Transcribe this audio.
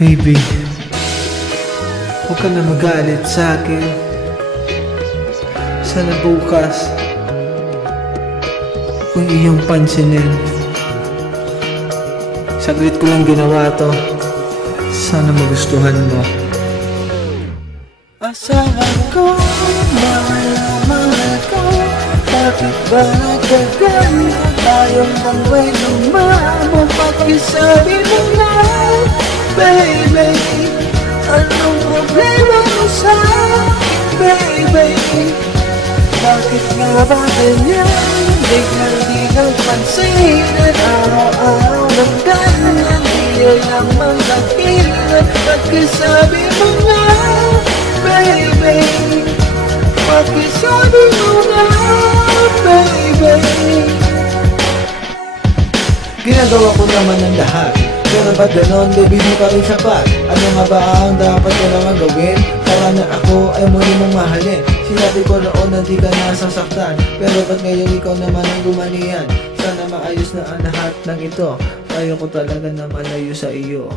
Baby, huwag ka na magalit sa akin. Sana bukas kung iyong pansinin. Saglit ko lang ginawa to. Sana magustuhan mo. Asahan ko, mahal na mahal ko. Bakit ba nagkaganto tayong dalawa lumamo? Pakisabi mo na, baby, anong problema mo sa akin, baby? Bakit nga ba ganyan? Di ka pansinin. Araw-araw ng ganyan, di alam ang dahilan. Pakisabi mo na, baby, pakisabi mo na, baby. Ginagawa ko naman ang lahat, pero ba't ganon, baby, di pa rin sapat? Ano nga ba ang dapat ko naman gawin para na ako ay muli mong mahalin? Sinabi ko noon na di ka nasasaktan, pero ba't ngayon ikaw naman ang gumanihan? Sana maayos na ang lahat ng ito. Ayaw ko talaga na malayo sa iyo.